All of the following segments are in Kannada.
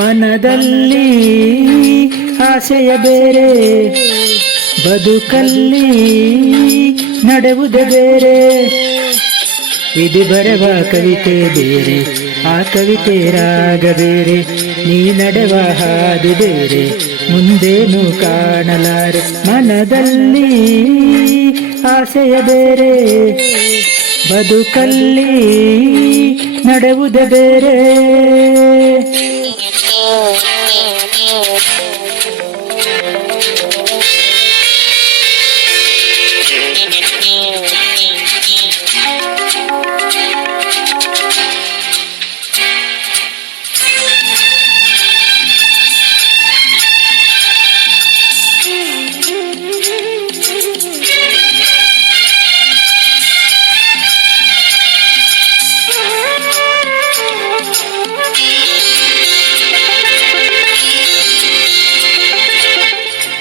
ಮನದಲ್ಲಿ ಆಸೆಯ ಬೇರೆ, ಬದುಕಲ್ಲಿ ನಡೆವುದೇ ಬೇರೆ. ಇದು ಬರೆವ ಕವಿತೆ ಬೇರೆ, ಆ ಕವಿತೆ ರಾಗ ಬೇರೆ. ನೀ ನಡೆವ ಹಾದಿ ಬೇರೆ, ಮುಂದೇನು ಕಾಣಲಾರೆ. ಮನದಲ್ಲಿ ಆಸೆಯ ಬೇರೆ, ಬದುಕಲ್ಲಿ ನಡೆವುದೇ ಬೇರೆ.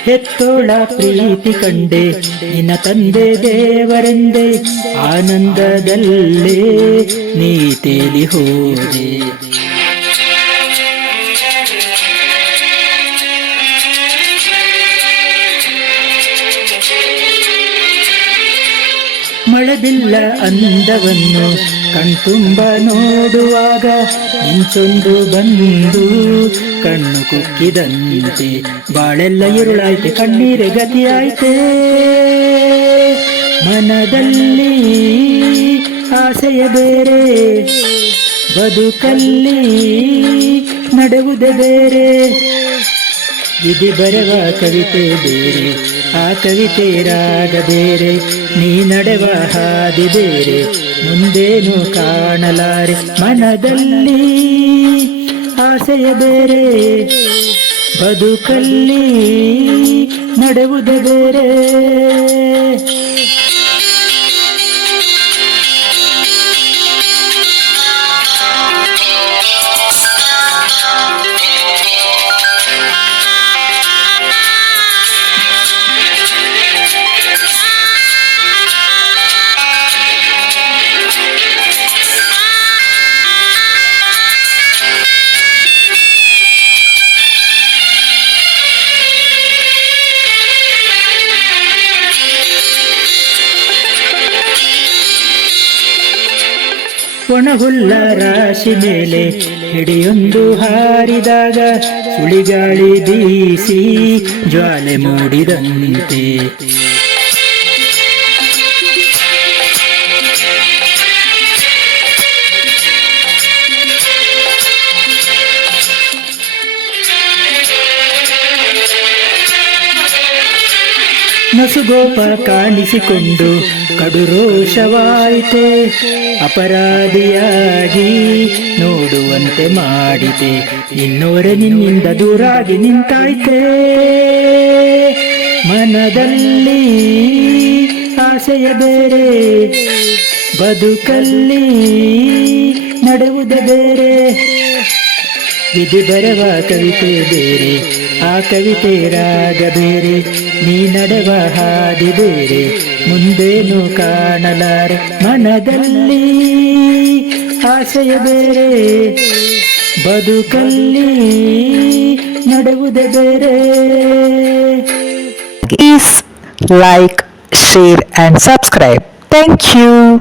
ಹೆತ್ತೋಳ ಪ್ರೀತಿ ಕಂಡೆ, ನಿನ್ನ ತಂದೆ ದೇವರೆಂದೆ, ಆನಂದದಲ್ಲೇ ನೀ ತೇಲಿ ಹೋದೆ. ಮಳೆಬಿಲ್ಲ ಅಂದವನ್ನು ಕಣ್ತುಂಬ ನೋಡುವಾಗ ಮಿಂಚೊಂದು ಬಂದು ಕಣ್ಣು ಕುಕ್ಕಿದಂತೆ, ಬಾಳೆಲ್ಲ ഇരുಳಾಯ್ತೆ, ಕಣ್ಣೀರೆ ಗತಿಯಾಯ್ತೆ. ಮನದಲ್ಲಿ ಆಸೆಯ ಬೇರೆ, ಬದುಕಲ್ಲಿ ನಡೆವುದೇ ಬೇರೆ. ವಿಧಿ ಬರೆವ ಕವಿತೆ ಬೇರೆ, ಆ ಕವಿತೆ ರಾಗ ಬೇರೆ. ನೀ ನಡೆವ ಹಾದಿ ಬೇರೆ, ಮುಂದೇನು ಕಾಣಲಾರೆ. ಮನದಲ್ಲಿ ಆಸೆಯ ಬೇರೆ, ಬದುಕಲ್ಲಿ ನಡೆವುದೇ ಬೇರೆ. ಒಣಹುಲ್ಲ ರಾಶಿ ಮೇಲೆ ಹಿಡಿಯೊಂದು ಹಾರಿದಾಗ, ಸುಳಿಗಾಳಿ ಬೀಸಿ ಜ್ವಾಲೆ ಮೂಡಿದಂತೆ. ನಸುಗೋಪ ಕಾಣಿಸಿಕೊಂಡು ಕಡುರೋಷವಾಯಿತೆ, ಅಪರಾಧಿಯಾಗಿ ನೋಡುವಂತೆ ಮಾಡಿತೆ. ಇನ್ನೋರೆ ನಿನ್ನಿಂದ ದೂರಾಗಿ ನಿಂತಾಯ್ತೆ. ಮನದಲ್ಲಿ ಆಸೆಯ ಬೇರೆ, ಬದುಕಲ್ಲಿ ನಡೆವುದೇ ಬೇರೆ. ವಿಧಿ ಬರೆವ ಕವಿತೆ ಬೇರೆ, ಆ ಕವಿತೆ ರಾಗ ಬೇರೆ. ನೀ ನಡೆವ ಹಾದಿ ಬೇರೆ, ಮುಂದೇನು ಕಾಣಲಾರೆ. ಮನದಲ್ಲಿ ಆಸೆಯ ಬೇರೆ, ಬದುಕಲ್ಲಿ ನಡೆವುದೇ ಬೇರೆ. Please like, share and subscribe. Thank you.